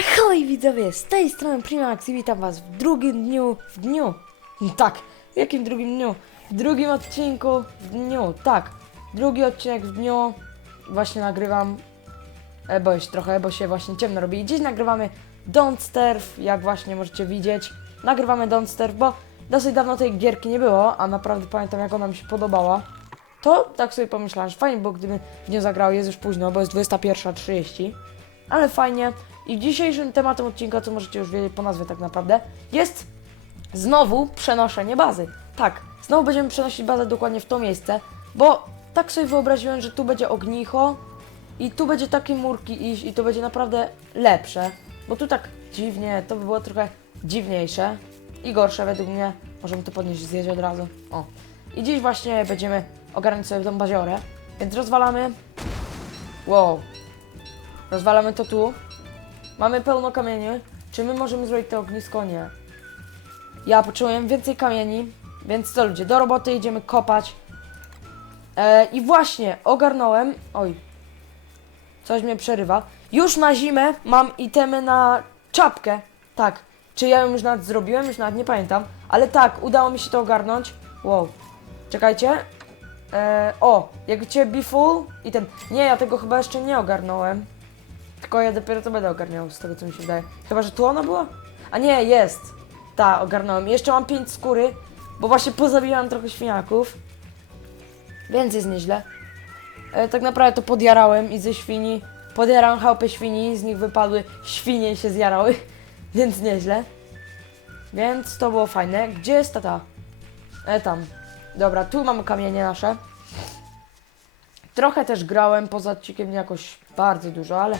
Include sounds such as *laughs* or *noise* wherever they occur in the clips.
Ahoj widzowie, z tej strony Primax i witam was w drugim dniu, w dniu, *laughs* tak, w jakim drugim dniu? W drugim odcinku, w dniu, tak, drugi odcinek w dniu, właśnie nagrywam, boję się trochę, bo się właśnie ciemno robi dziś nagrywamy Don't Starve, jak właśnie możecie widzieć, nagrywamy Don't Starve, bo dosyć dawno tej gierki nie było, a naprawdę pamiętam jak ona mi się podobała, to tak sobie pomyślałem, że fajnie było gdyby w nią zagrał, jest już późno, bo jest 21.30, ale fajnie. I dzisiejszym tematem odcinka, co możecie już wiedzieć po nazwie tak naprawdę, jest znowu przenoszenie bazy. Tak, znowu będziemy przenosić bazę dokładnie w to miejsce, bo tak sobie wyobraziłem, że tu będzie ognicho i tu będzie takie murki iść i to będzie naprawdę lepsze, bo tu tak dziwnie, to by było trochę dziwniejsze i gorsze według mnie. Możemy to podnieść i zjeść od razu. O. I dziś właśnie będziemy ogarnąć sobie tą baziorę, więc rozwalamy. Wow, Rozwalamy to tu. Mamy pełno kamieni. Czy my możemy zrobić to ognisko? Nie. Ja potrzebuję więcej kamieni, więc co ludzie, do roboty idziemy kopać. E, I właśnie ogarnąłem. Oj. Coś mnie przerywa. Już na zimę mam itemy na czapkę. Tak. Czy ja ją już nawet zrobiłem? Już nawet nie pamiętam. Ale tak, udało mi się to ogarnąć. Wow. Czekajcie. E, o, jak cię be full i ten. Nie, ja tego chyba jeszcze nie ogarnąłem. Tylko ja dopiero to będę ogarniał z tego co mi się wydaje. Chyba, że tu ona była? A nie, jest. Ta, ogarnąłem. Jeszcze mam 5 skóry, bo właśnie pozabijałam trochę świniaków. Więc jest nieźle. E, tak naprawdę to podjarałem i ze świni. Podjarałem chałupę świni, z nich wypadły świnie się zjarały. *laughs* Więc nieźle. Więc to było fajne. Gdzie jest tata? E, tam. Dobra, tu mamy kamienie nasze. Trochę też grałem poza odcinkiem, nie jakoś bardzo dużo, ale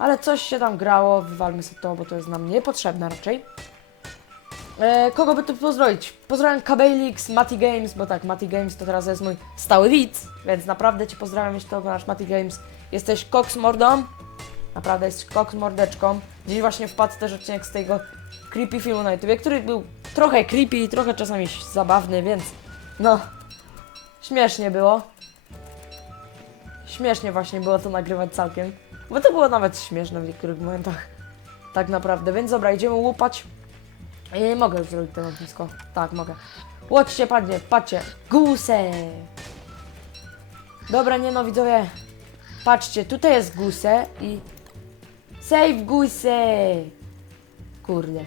ale coś się tam grało, wywalmy sobie to, bo to jest nam niepotrzebne raczej. E, kogo by tu pozdrowić? Pozdrawiam Kabelix, Mati Games, bo tak, Mati Games to teraz jest mój stały widz, więc naprawdę Cię pozdrawiam, jeśli to oglądasz Mati Games. Jesteś Cox Mordą, naprawdę jesteś Cox Mordeczką. Dziś właśnie wpadł też odcinek z tego creepy filmu na YouTube, który był trochę creepy i trochę czasami zabawny, więc no, śmiesznie było. Śmiesznie właśnie było to nagrywać całkiem. Bo to było nawet śmieszne w niektórych momentach. Tak naprawdę. Więc dobra, idziemy łupać. I mogę już zrobić to lotnisko. Tak, mogę. Łoczcie, patrzcie, patrzcie. Guse! Dobra, nie no, widzowie. Patrzcie, tutaj jest guse i... Save guse! Kurde.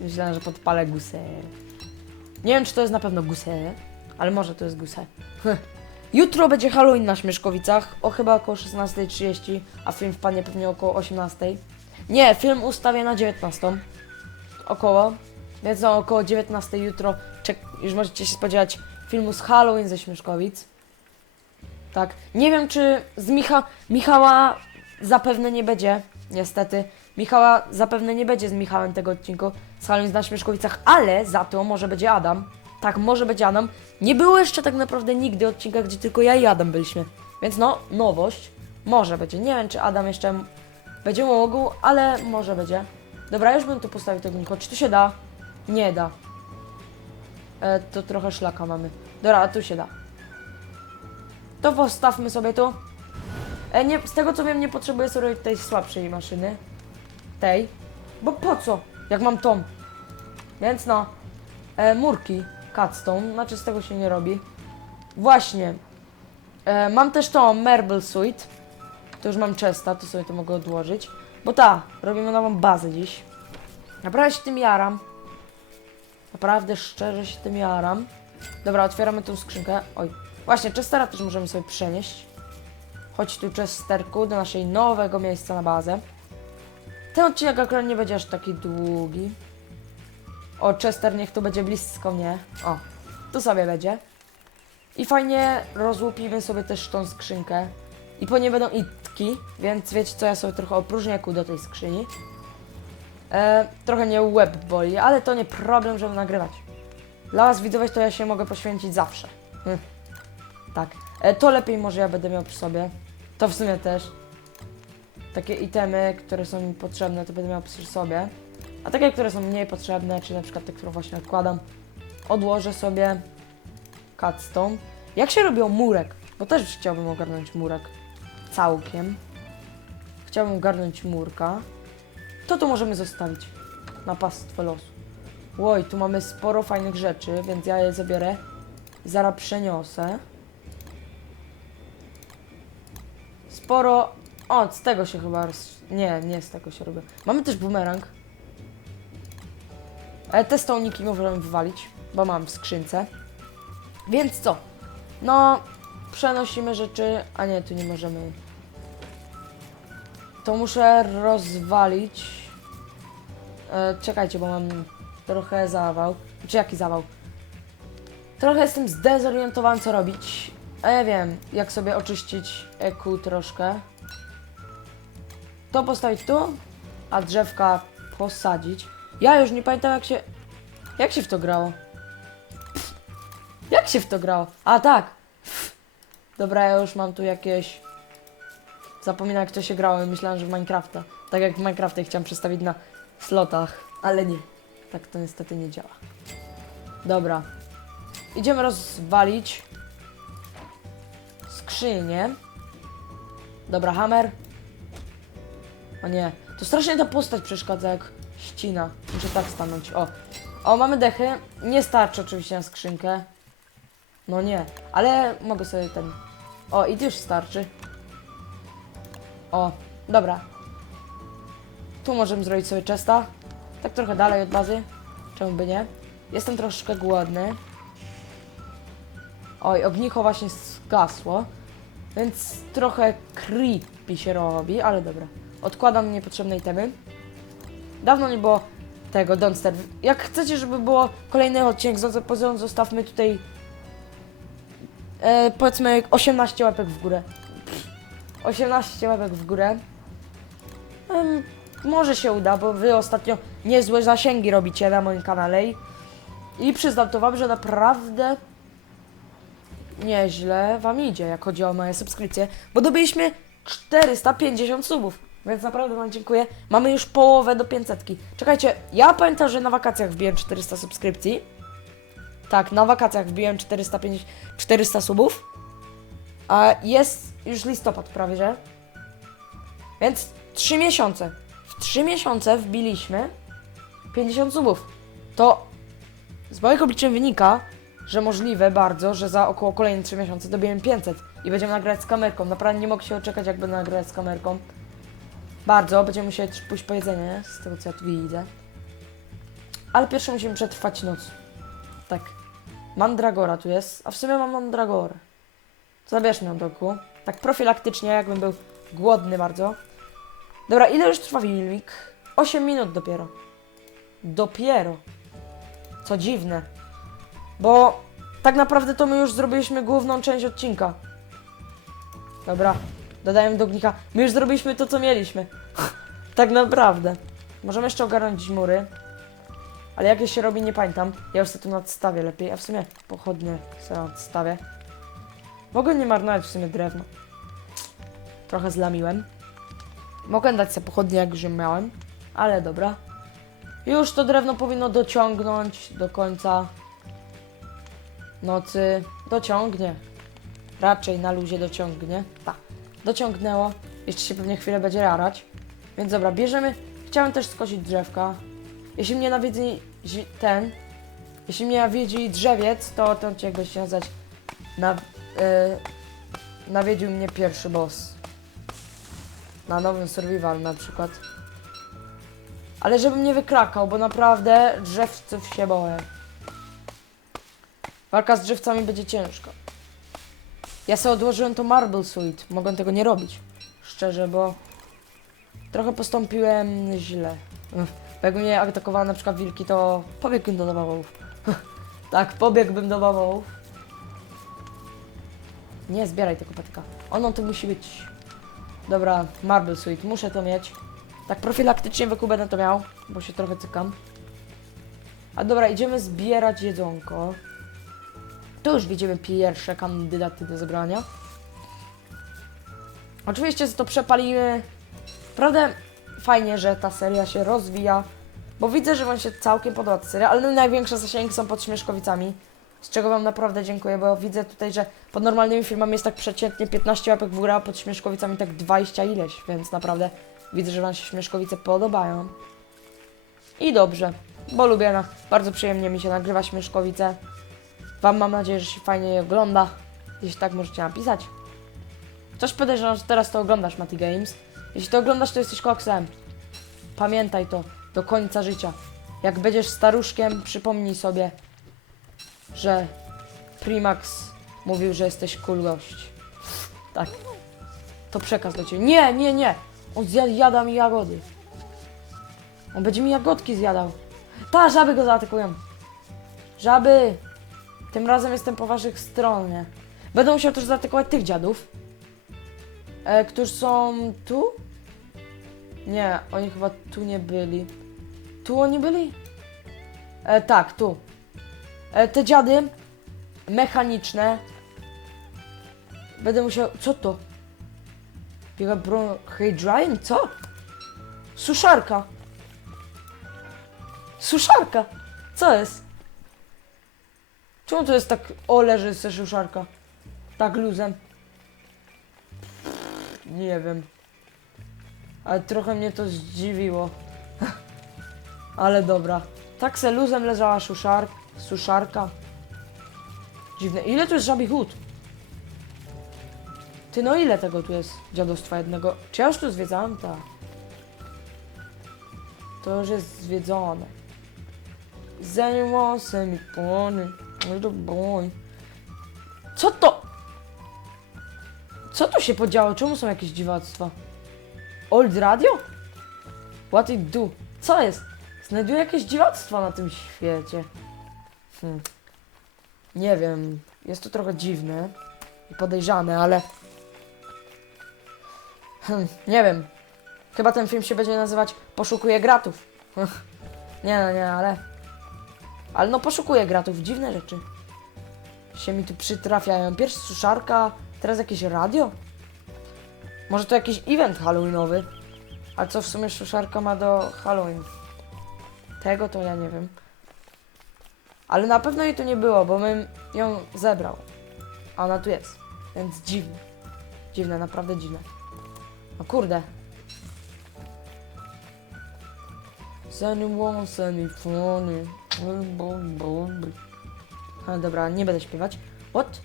Myślałem, że podpalę guse. Nie wiem, czy to jest na pewno guse, ale może to jest guse. Jutro będzie Halloween na Śmieszkowicach, o chyba około 16.30, a film wpadnie pewnie około 18.00. Nie, film ustawię na 19.00. Około. Więc no, około 19.00 jutro czek już możecie się spodziewać filmu z Halloween ze Śmieszkowic. Tak. Nie wiem, czy z Micha Michała zapewne nie będzie, niestety. Michała zapewne nie będzie z Michałem tego odcinku z Halloween na Śmieszkowicach, ale za to może będzie Adam. Tak, może będzie Adam. Nie było jeszcze tak naprawdę nigdy odcinka, gdzie tylko ja i Adam byliśmy. Więc no, nowość. Może będzie. Nie wiem, czy Adam jeszcze będzie mógł, ale może będzie. Dobra, już bym tu postawił tego ognisko. Czy tu się da? Nie da. E, to trochę szlaka mamy. Dobra, tu się da. To postawmy sobie tu. E, nie, z tego co wiem, nie potrzebuję sobie tej słabszej maszyny. Tej. Bo po co? Jak mam tą. Więc no. E, murki. Cutstone. Znaczy z tego się nie robi. Właśnie. E, mam też tą Marble Suite. To już mam chesta, to sobie to mogę odłożyć. Bo ta, robimy nową bazę dziś. Naprawdę się tym jaram. Naprawdę szczerze się tym jaram. Dobra, otwieramy tą skrzynkę. Oj. Właśnie, Chestera też możemy sobie przenieść. Chodź tu, Chesterku, do naszej nowego miejsca na bazę. Ten odcinek akurat nie będzie aż taki długi. O, Chester, niech tu będzie blisko mnie. O, tu sobie będzie. I fajnie rozłupimy sobie też tą skrzynkę. I po nie będą itki, więc wiecie co, ja sobie trochę opróżnię kół do tej skrzyni. E, trochę mnie łeb boli, ale to nie problem, żeby nagrywać. Dla was widzowie to ja się mogę poświęcić zawsze. Hm. Tak. E, to lepiej może ja będę miał przy sobie. To w sumie też. Takie itemy, które są mi potrzebne, to będę miał przy sobie. A takie, które są mniej potrzebne, czy na przykład te, które właśnie odkładam, odłożę sobie cutstone. Jak się robią murek? Bo też chciałbym ogarnąć murek całkiem. Chciałbym ogarnąć murka. to tu możemy zostawić na pastwę losu. Oj, tu mamy sporo fajnych rzeczy, więc ja je zabiorę. Zaraz przeniosę. Sporo... O, z tego się chyba... Nie, nie z tego się robi. Mamy też bumerang. Ale te stoniki możemy wywalić, bo mam w skrzynce. Więc co? No, przenosimy rzeczy... A nie, tu nie możemy... To muszę rozwalić. E, czekajcie, bo mam trochę zawał. Czy jaki zawał? Trochę jestem zdezorientowany, co robić. A ja wiem, jak sobie oczyścić EQ troszkę. To postawić tu, a drzewka posadzić. Ja już nie pamiętam, jak się. Jak się w to grało? Jak się w to grało? A tak! Dobra, ja już mam tu jakieś. Zapominam, jak to się grało i myślałem, że w Minecrafta. Tak jak w Minecrafta chciałem przestawić na slotach, ale nie. Tak to niestety nie działa. Dobra. Idziemy rozwalić skrzynię. Dobra, hammer. O nie, to strasznie ta postać przeszkadza jak ścina. Muszę tak stanąć. O, o mamy dechy. Nie starczy oczywiście na skrzynkę. No nie, ale mogę sobie ten... O, i już starczy. O, dobra. Tu możemy zrobić sobie chesta. Tak trochę dalej od bazy. Czemu by nie? Jestem troszkę głodny. Oj, ognicho właśnie zgasło. Więc trochę creepy się robi, ale dobra. Odkładam niepotrzebne itemy. Dawno nie było tego Donster. Jak chcecie, żeby było kolejny odcinek z Ozepozą, zostawmy tutaj e, powiedzmy 18 łapek w górę. 18 łapek w górę. Em, może się uda, bo wy ostatnio niezłe zasięgi robicie na moim kanale i, i przyznam to wam, że naprawdę nieźle wam idzie, jak chodzi o moje subskrypcje, bo dobiliśmy 450 subów, więc naprawdę wam dziękuję. Mamy już połowę do 500. Czekajcie, ja pamiętam, że na wakacjach wbiłem 400 subskrypcji. Tak, na wakacjach wbiłem 450, 400 subów. A jest już listopad prawie, że. Więc 3 miesiące. W 3 miesiące wbiliśmy 50 subów. To z moich obliczeń wynika, że możliwe bardzo, że za około kolejne 3 miesiące dobijemy 500 i będziemy nagrać z kamerką. Naprawdę nie mogę się oczekać, jak będę nagrać z kamerką. Bardzo, będziemy musieli pójść po jedzenie, nie? z tego co ja tu widzę. Ale pierwsze musimy przetrwać noc. Tak. Mandragora tu jest, a w sumie mam mandragorę. Zabierz mnie doku. Tak profilaktycznie, jakbym był głodny bardzo. Dobra, ile już trwa filmik? 8 minut dopiero. Dopiero. Co dziwne. Bo tak naprawdę to my już zrobiliśmy główną część odcinka. Dobra, dodajemy do ognika. My już zrobiliśmy to, co mieliśmy. *laughs* tak naprawdę. Możemy jeszcze ogarnąć mury. Ale jak je się robi, nie pamiętam. Ja już sobie tu nadstawię lepiej. A w sumie pochodnie sobie nadstawię. Mogę nie marnować w sumie drewno. Trochę zlamiłem. Mogę dać sobie pochodnie, jak już miałem. Ale dobra. Już to drewno powinno dociągnąć do końca nocy. Dociągnie. Raczej na luzie dociągnie. Tak. Dociągnęło. Jeszcze się pewnie chwilę będzie rarać. Więc dobra, bierzemy. Chciałem też skosić drzewka. Jeśli mnie nawiedzi zi- ten. Jeśli mnie nawiedzi drzewiec, to ten odcinek będzie się nazywać na, y, nawiedził mnie pierwszy boss. Na nowym survival na przykład. Ale żebym nie wykrakał, bo naprawdę drzewców się boję. Walka z drzewcami będzie ciężka. Ja sobie odłożyłem to Marble Suite. Mogłem tego nie robić. Szczerze, bo trochę postąpiłem źle. *laughs* Jakby mnie atakowały na przykład wilki, to pobiegłbym do bawołów. *laughs* tak, pobiegłbym do bawołów. Nie zbieraj tego patyka. Ono tu musi być. Dobra, Marble Suite, muszę to mieć. Tak profilaktycznie wokół będę to miał, bo się trochę cykam. A dobra, idziemy zbierać jedzonko. Tu już widzimy pierwsze kandydaty do zebrania. Oczywiście to przepalimy. Prawda, fajnie, że ta seria się rozwija, bo widzę, że Wam się całkiem podoba ta seria, ale największe zasięgi są pod Śmieszkowicami, z czego Wam naprawdę dziękuję, bo widzę tutaj, że pod normalnymi filmami jest tak przeciętnie 15 łapek w górę, a pod Śmieszkowicami tak 20 ileś, więc naprawdę Widzę, że Wam się Śmieszkowice podobają. I dobrze, bo lubię, na, bardzo przyjemnie mi się nagrywa Śmieszkowice. Wam mam nadzieję, że się fajnie je ogląda. Jeśli tak, możecie napisać. Coś podejrzewam, że teraz to oglądasz, Mati Games. Jeśli to oglądasz, to jesteś koksem. Pamiętaj to do końca życia. Jak będziesz staruszkiem, przypomnij sobie, że Primax mówił, że jesteś cool gość. Tak. To przekaz do ciebie. Nie, nie, nie. On zjada mi jagody. On będzie mi jagodki zjadał. Ta, żaby go zaatakują. Żaby. Tym razem jestem po waszych stronie. Będę musiał też zaatakować tych dziadów. E, którzy są tu? Nie, oni chyba tu nie byli. Tu oni byli? E, tak, tu. E, te dziady mechaniczne. Będę musiał. Co to? Biega bro. Hydrine? Co? Suszarka. Suszarka. Co jest? Czemu to jest tak. O, leży se suszarka. Tak luzem. Nie wiem. Ale trochę mnie to zdziwiło. *laughs* Ale dobra. Tak se luzem leżała suszar... suszarka. Dziwne. Ile tu jest żabi chód? Ty no ile tego tu jest dziadostwa jednego? Czy ja już tu zwiedzałem? Tak. To już jest zwiedzone. Zanim wąsem mi płony. Co to? Co tu się podziało? Czemu są jakieś dziwactwa? Old Radio? What it do? Co jest? Znajduję jakieś dziwactwa na tym świecie. Hmm. Nie wiem. Jest to trochę dziwne i podejrzane, ale... Hmm, nie wiem. Chyba ten film się będzie nazywać Poszukuję gratów. nie, no nie, ale... Ale no poszukuję gratów. Dziwne rzeczy się mi tu przytrafiają. Pierwszy suszarka, teraz jakieś radio? Może to jakiś event halloweenowy? A co w sumie suszarka ma do Halloween? Tego to ja nie wiem. Ale na pewno jej tu nie było, bo bym ją zebrał. A ona tu jest. Więc dziwne. Dziwne, naprawdę dziwne. No kurde. Zanim wąsem i fony. A dobra, nie będę śpiewać. What?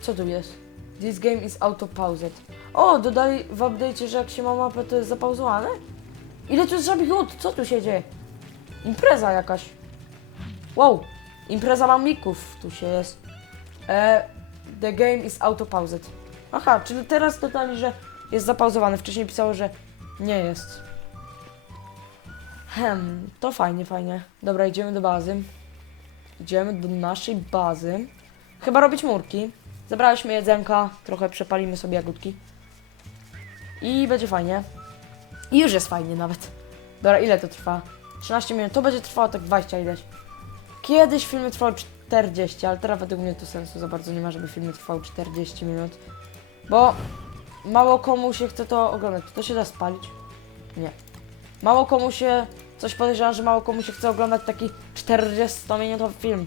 Co tu jest? This game is auto paused. O, dodali w update'cie, że jak się ma mapę, to jest zapauzowane? Ile tu jest żabich hut? Co tu się dzieje? Impreza jakaś. Wow, impreza mamików tu się jest. E, the game is auto paused. Aha, czyli teraz dodali, że jest zapauzowane. Wcześniej pisało, że nie jest. Hem, to fajnie, fajnie. Dobra, idziemy do bazy. Idziemy do naszej bazy. Chyba robić murki. Zebraliśmy jedzenka, trochę przepalimy sobie jagódki. I będzie fajnie. I już jest fajnie nawet. Dobra, ile to trwa? 13 minut. To będzie trwało tak 20 ileś. Kiedyś filmy trwały 40, ale teraz według mnie to sensu za bardzo nie ma, żeby filmy trwały 40 minut. Bo mało komu się chce to oglądać. To się da spalić? Nie. Mało komu się... Coś podejrzewam, że mało komu się chce oglądać taki 40-minutowy film.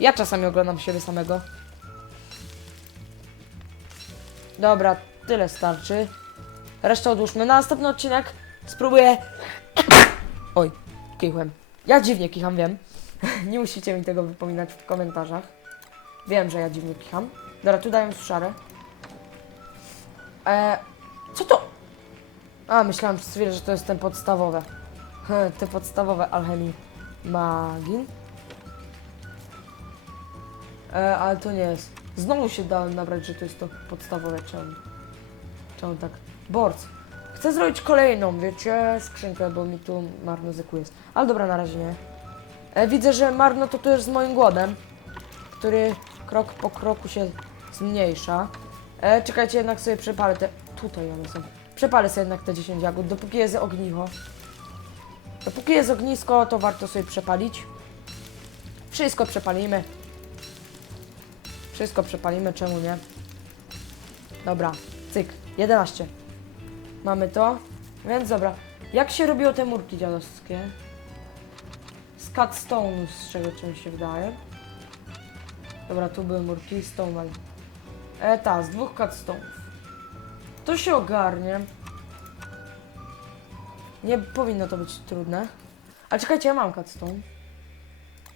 Ja czasami oglądam siebie samego. Dobra, tyle starczy. Resztę odłóżmy. Na następny odcinek spróbuję... Oj, kichłem. Ja dziwnie kicham, wiem. *laughs* Nie musicie mi tego wypominać w komentarzach. Wiem, że ja dziwnie kicham. Dobra, tu daję suszarę. Eee, co to? A, myślałem przez chwilę, że to jest ten podstawowe. Te podstawowe alchemii magin. E, ale to nie jest. Znowu się dałem nabrać, że to jest to podstawowe. Czemu? Czemu tak? Board. Chcę zrobić kolejną, wiecie, skrzynkę, bo mi tu marno zyku jest. Ale dobra, na razie nie. E, widzę, że marno to tu jest z moim głodem, który krok po kroku się zmniejsza. E, czekajcie, jednak sobie przepalę te... Tutaj one są. Przepalę sobie jednak te 10 jagód, dopóki jest ognicho. Dopóki jest ognisko, to warto sobie przepalić. Wszystko przepalimy. Wszystko przepalimy, czemu nie? Dobra, cyk, 11. Mamy to. Więc dobra. Jak się robiło te murki dziadowskie? Z cutstone'u, z czego czymś się wydaje. Dobra, tu były murki, stone. E, ta, z dwóch cutstone'ów. To się ogarnie. Nie powinno to być trudne. A czekajcie, ja mam cutstone.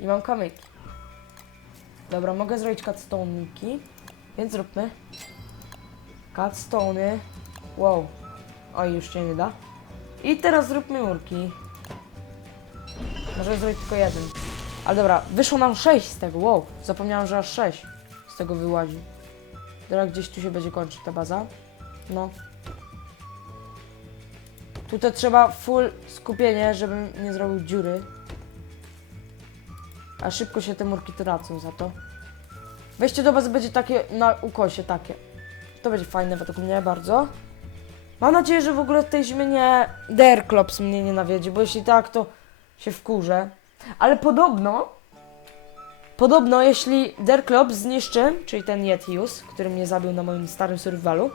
I mam kamyki. Dobra, mogę zrobić cutstone'iki. Więc zróbmy. Cutstone'y. Wow. Oj, już się nie da. I teraz zróbmy murki. Może zrobić tylko jeden. Ale dobra, wyszło nam 6 z tego. Wow, zapomniałam, że aż 6 z tego wyłazi. Dobra, gdzieś tu się będzie kończyć ta baza. No. Tutaj trzeba full skupienie, żebym nie zrobił dziury. A szybko się te murki tracą za to. Wejście do bazy będzie takie na ukosie, takie. To będzie fajne według mnie bardzo. Mam nadzieję, że w ogóle w tej zimie nie Derklops mnie nie nawiedzie, bo jeśli tak, to się wkurzę. Ale podobno, podobno jeśli Derklops zniszczy, czyli ten Yetius, który mnie zabił na moim starym survivalu,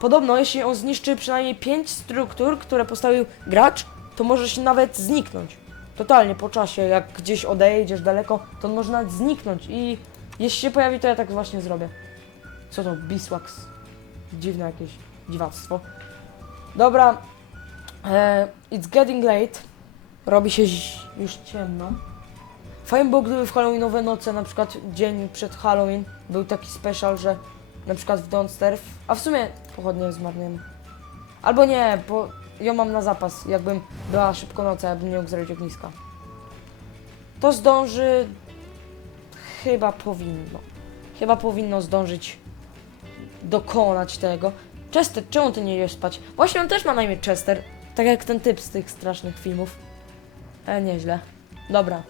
podobno jeśli on zniszczy przynajmniej 5 struktur, które postawił gracz, to może się nawet zniknąć. Totalnie po czasie, jak gdzieś odejdziesz daleko, to on może nawet zniknąć i jeśli się pojawi, to ja tak właśnie zrobię. Co to? Biswax. Dziwne jakieś dziwactwo. Dobra. E, it's getting late. Robi się już ciemno. Fajnie było, gdyby w Halloweenowe noce, na przykład dzień przed Halloween, był taki special, że na przykład w Don't Starve, a w sumie pochodnie zmarniemy. Albo nie, bo ją mam na zapas, jakbym była szybko noc, a ja bym nie mógł zrobić ogniska. To zdąży... Chyba powinno. Chyba powinno zdążyć dokonać tego. Chester, czemu ty nie idziesz spać? Właśnie on też ma na imię Chester. Tak jak ten typ z tych strasznych filmów. E, nieźle. Dobra.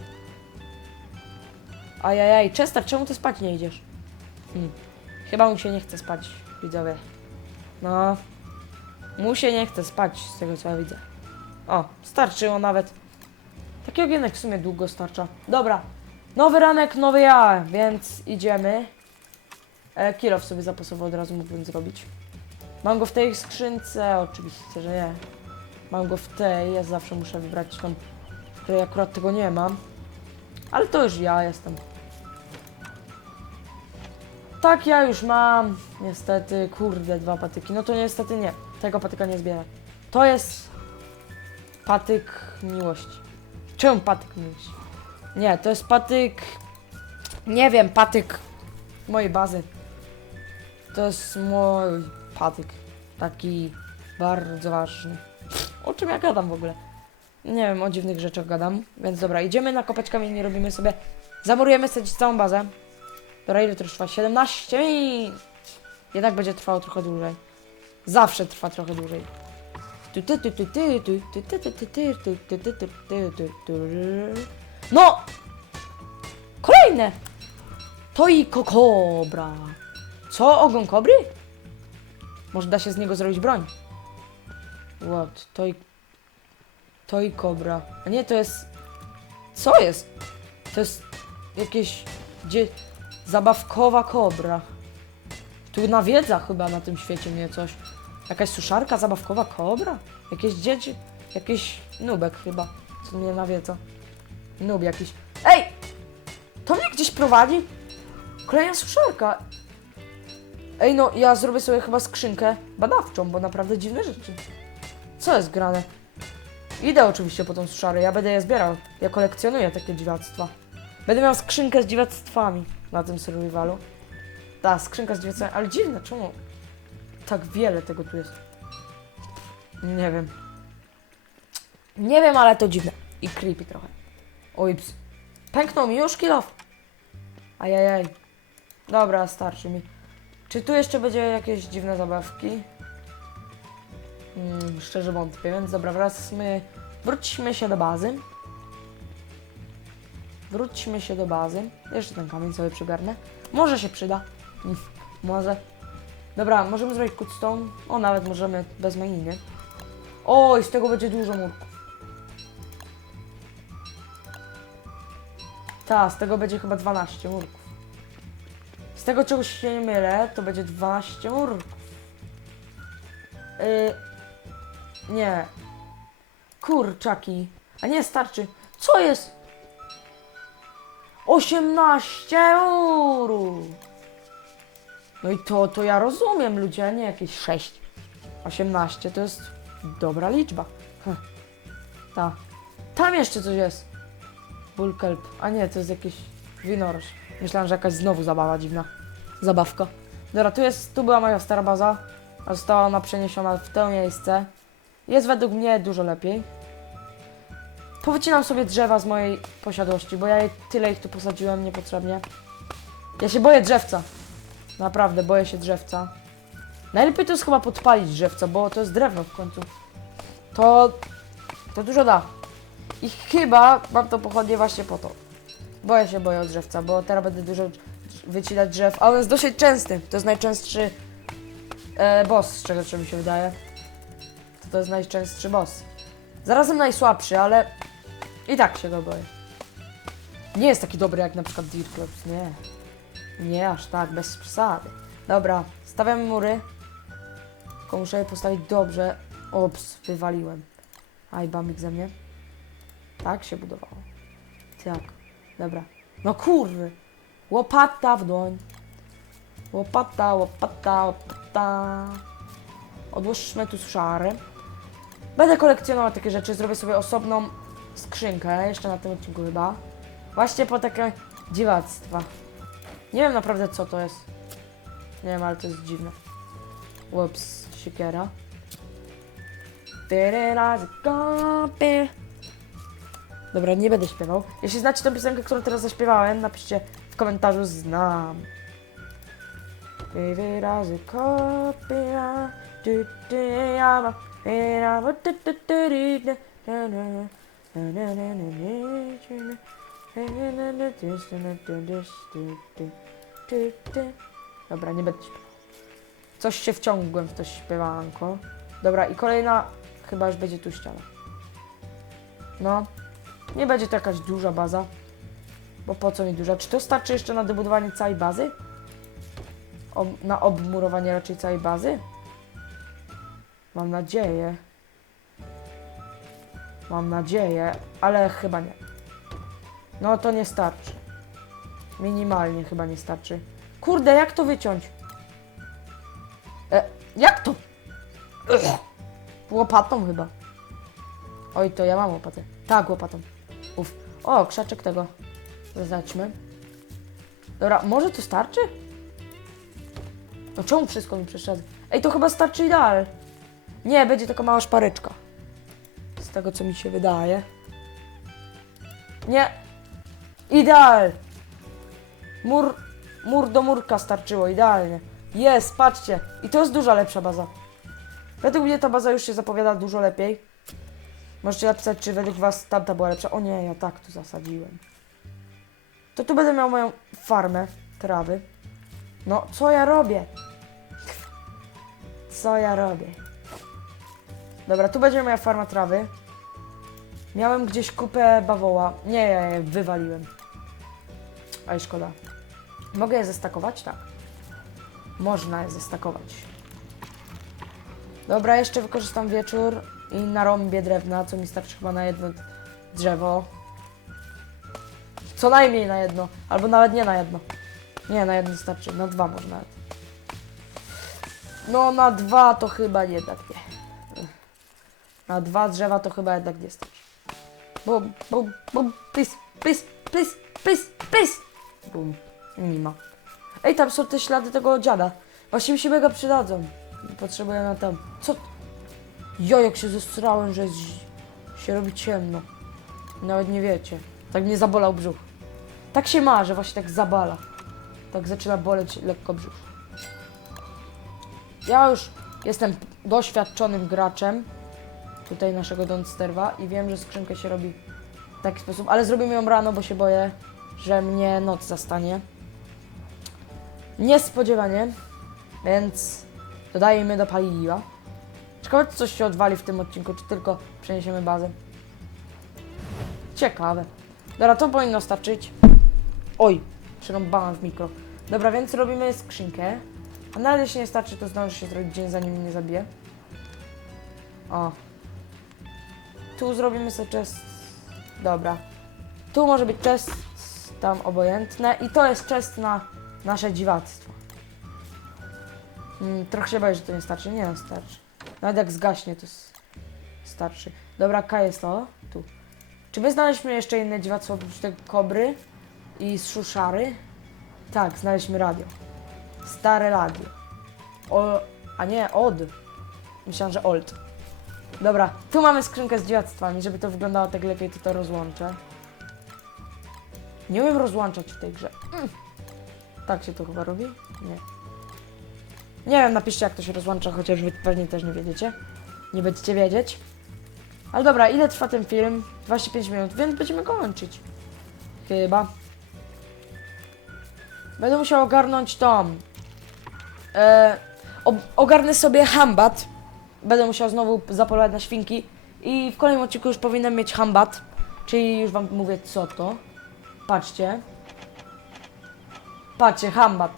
Ajajaj, Chester, czemu ty spać nie idziesz? Hmm. Chyba mu się nie chce spać, widzowie. No. Mu się nie chce spać, z tego co ja widzę. O, starczyło nawet. Taki ogienek w sumie długo starcza. Dobra. Nowy ranek, nowy ja, więc idziemy. E, kilof sobie zapasowo od razu mógłbym zrobić. Mam go w tej skrzynce, oczywiście, że nie. Mam go w tej, ja zawsze muszę wybrać tą, w której akurat tego nie mam. Ale to już ja jestem. Tak, ja już mam. Niestety, kurde, dwa patyki. No to niestety nie. Tego patyka nie zbierę. To jest patyk miłości. Czemu patyk miłości? Nie, to jest patyk... Nie wiem, patyk mojej bazy. To jest mój patyk. Taki bardzo ważny. O czym ja gadam w ogóle? Nie wiem, o dziwnych rzeczach gadam. Więc dobra, idziemy na kopać kamień, robimy sobie... Zamurujemy sobie całą bazę. Dobra, ile to trwa? 17! Jednak będzie trwało trochę dłużej. Zawsze trwa trochę dłużej. No! Kolejne! To i kobra. Co? Ogon kobry? Może da się z niego zrobić broń. What? To i... To i kobra. A nie, to jest... Co jest? To jest jakieś... Gdzie... Zabawkowa kobra. Tu nawiedza chyba na tym świecie mnie coś. Jakaś suszarka, zabawkowa kobra? Jakieś dzieci... Jakiś nubek chyba, co mnie nawiedza. Nub jakiś. Ej! To mnie gdzieś prowadzi? Kolejna suszarka. Ej, no ja zrobię sobie chyba skrzynkę badawczą, bo naprawdę dziwne rzeczy. Co jest grane? Idę oczywiście po tą suszarę, ja będę je zbierał. Ja kolekcjonuję takie dziwactwa. Będę miał skrzynkę z dziwactwami na tym survivalu. Ta, skrzynka z dziwactwami, ale dziwne, czemu tak wiele tego tu jest? Nie wiem. Nie wiem, ale to dziwne. I creepy trochę. Oj, ps. Pęknął mi już kilof. Ajajaj. Dobra, starczy mi. Czy tu jeszcze będzie jakieś dziwne zabawki? Hmm, szczerze wątpię, więc dobra, wracamy. Wróćmy się do bazy. Wróćmy się do bazy. Jeszcze ten kamień sobie przygarnę. Może się przyda. Mm, Może. Dobra, możemy zrobić cutstone. O, nawet możemy bez maininy. Oj, z tego będzie dużo murków. Ta, z tego będzie chyba 12 murków. Z tego czegoś się nie mylę, to będzie 12 murków. Yy, nie. Kurczaki. A nie, starczy. Co jest? 18 murów. No i to, to ja rozumiem, ludzie, a nie jakieś 6. 18 to jest dobra liczba. Heh. Ta. Tam jeszcze coś jest. Bullkelp. A nie, to jest jakiś winoroż. Myślałem, że jakaś znowu zabawa dziwna. Zabawka. Dobra, tu jest, tu była moja stara baza, a została ona przeniesiona w to miejsce. Jest według mnie dużo lepiej. Powycinam sobie drzewa z mojej posiadłości, bo ja je, tyle ich tu posadziłem niepotrzebnie. Ja się boję drzewca. Naprawdę, boję się drzewca. Najlepiej to jest chyba podpalić drzewca, bo to jest drewno w końcu. To, to dużo da. I chyba mam to pochodnie właśnie po to. Boję się, boję drzewca, bo teraz będę dużo wycinać drzew, a on jest dosyć częsty. To jest najczęstszy e, boss, z czego co mi się wydaje. To, to jest najczęstszy boss. Zarazem najsłabszy, ale i tak się go. Nie jest taki dobry jak na przykład Deer Clubs, nie. Nie aż tak, bez przesady. Dobra, stawiamy mury. Tylko muszę je postawić dobrze. Ops, wywaliłem. Aj, bamik ze mnie. Tak się budowało. Tak, dobra. No kurwy. Łopata w dłoń. Łopata, łopata, łopata. Odłóżmy tu szarę. Będę kolekcjonował takie rzeczy, zrobię sobie osobną skrzynkę, jeszcze na tym odcinku chyba. Właśnie po takie dziwactwa. Nie wiem naprawdę co to jest. Nie wiem, ale to jest dziwne. Ups, siekiera. Tyle razy kopie. Dobra, nie będę śpiewał. Jeśli znacie tę piosenkę, którą teraz zaśpiewałem, napiszcie w komentarzu znam. Tyle razy kopia. Du, du, ja mam. Dobra, nie będę śpiewał. Coś się wciągłem w to śpiewanko. Dobra, i kolejna chyba już będzie tu ściana. No, nie będzie to jakaś duża baza. Bo po co mi duża? Czy to starczy jeszcze na dobudowanie całej bazy? Na obmurowanie raczej całej bazy? Mam nadzieję. Mam nadzieję, ale chyba nie. No to nie starczy. Minimalnie chyba nie starczy. Kurde, jak to wyciąć? E, jak to? Ugh. Łopatą chyba. Oj, to ja mam łopatę. Tak, łopatą. Uf. O, krzaczek tego. Zaznaczmy. Dobra, może to starczy? No czemu wszystko mi przeszkadza? Ej, to chyba starczy ideal. Nie, będzie taka mała szpareczka. Z tego, co mi się wydaje. Nie. Ideal. Mur, mur do murka starczyło, idealnie. Jest, patrzcie. I to jest dużo lepsza baza. Według mnie ta baza już się zapowiada dużo lepiej. Możecie napisać, czy według was tamta była lepsza. O nie, ja tak tu zasadziłem. To tu będę miał moją farmę trawy. No, co ja robię? Co ja robię? Dobra, tu będzie moja farma trawy. Miałem gdzieś kupę bawoła. Nie, ja je wywaliłem. Ale szkoda. Mogę je zestakować? Tak. Można je zestakować. Dobra, jeszcze wykorzystam wieczór i narąbię drewna, co mi starczy chyba na jedno drzewo. Co najmniej na jedno, albo nawet nie na jedno. Nie, na jedno starczy, na dwa może nawet. No, na dwa to chyba jednak nie. Na dwa drzewa to chyba jednak nie stać. Bum, bum, bum, pys, pys, pys, pys, pys. Bum, nie ma. Ej, tam są te ślady tego dziada. Właśnie mi się mega przydadzą. Potrzebuję na tam. Co? Jo, jak się zestrałem, że się robi ciemno. Nawet nie wiecie. Tak mnie zabolał brzuch. Tak się ma, że właśnie tak zabala. Tak zaczyna boleć lekko brzuch. Ja już jestem doświadczonym graczem tutaj naszego Donsterwa i wiem, że skrzynkę się robi w taki sposób, ale zrobimy ją rano, bo się boję, że mnie noc zastanie. Niespodziewanie, więc dodajemy do paliwa. Ciekawe, czy coś się odwali w tym odcinku, czy tylko przeniesiemy bazę. Ciekawe. Dobra, to powinno starczyć. Oj, przerąbałam w mikro. Dobra, więc robimy skrzynkę. A nawet jeśli nie starczy, to zdąży się zrobić dzień, zanim mnie zabije. O. Tu zrobimy sobie chest. Dobra. Tu może być chest, tam obojętne. I to jest chest na nasze dziwactwo. Mm, trochę się boję, że to nie starczy. Nie, starczy. Nawet jak zgaśnie, to starczy. Dobra, K jest to. Tu. Czy my znaleźliśmy jeszcze inne dziwactwo oprócz tej kobry i szuszary? Tak, znaleźliśmy radio. Stare radio. O, a nie, od. Myślałam, że old. Dobra, tu mamy skrzynkę z dziwactwami. Żeby to wyglądało tak lepiej, to to rozłączę. Nie umiem rozłączać w tej grze. Mm. Tak się to chyba robi? Nie. Nie wiem, napiszcie jak to się rozłącza, chociaż wy pewnie też nie wiedziecie. Nie będziecie wiedzieć. Ale dobra, ile trwa ten film? 25 minut, więc będziemy kończyć. Chyba. Będę musiał ogarnąć tą. E, ogarnę sobie hambat. Będę musiał znowu zapolować na świnki. I w kolejnym odcinku już powinienem mieć hambat. Czyli już wam mówię co to. Patrzcie. Patrzcie, hambat.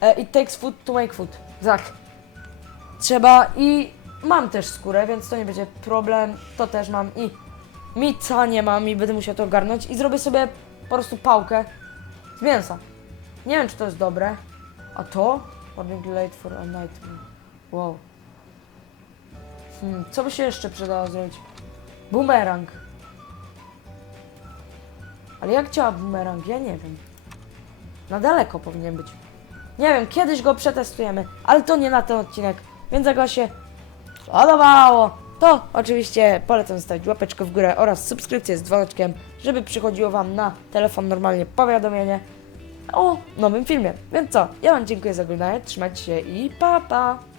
E, it takes food to make food. Tak. Trzeba i mam też skórę, więc to nie będzie problem. To też mam i mica nie mam i będę musiał to ogarnąć. I zrobię sobie po prostu pałkę z mięsa. Nie wiem, czy to jest dobre. A to? Warning late for a night. Wow. Hmm, co by się jeszcze przydało zrobić? Bumerang. Ale jak działa bumerang? Ja nie wiem. Na daleko powinien być. Nie wiem, kiedyś go przetestujemy, ale to nie na ten odcinek. Więc jak Wam się podobało, to oczywiście polecam zostawić łapeczkę w górę oraz subskrypcję z dzwoneczkiem, żeby przychodziło Wam na telefon normalnie powiadomienie o nowym filmie. Więc co, ja Wam dziękuję za oglądanie, trzymajcie się i pa pa!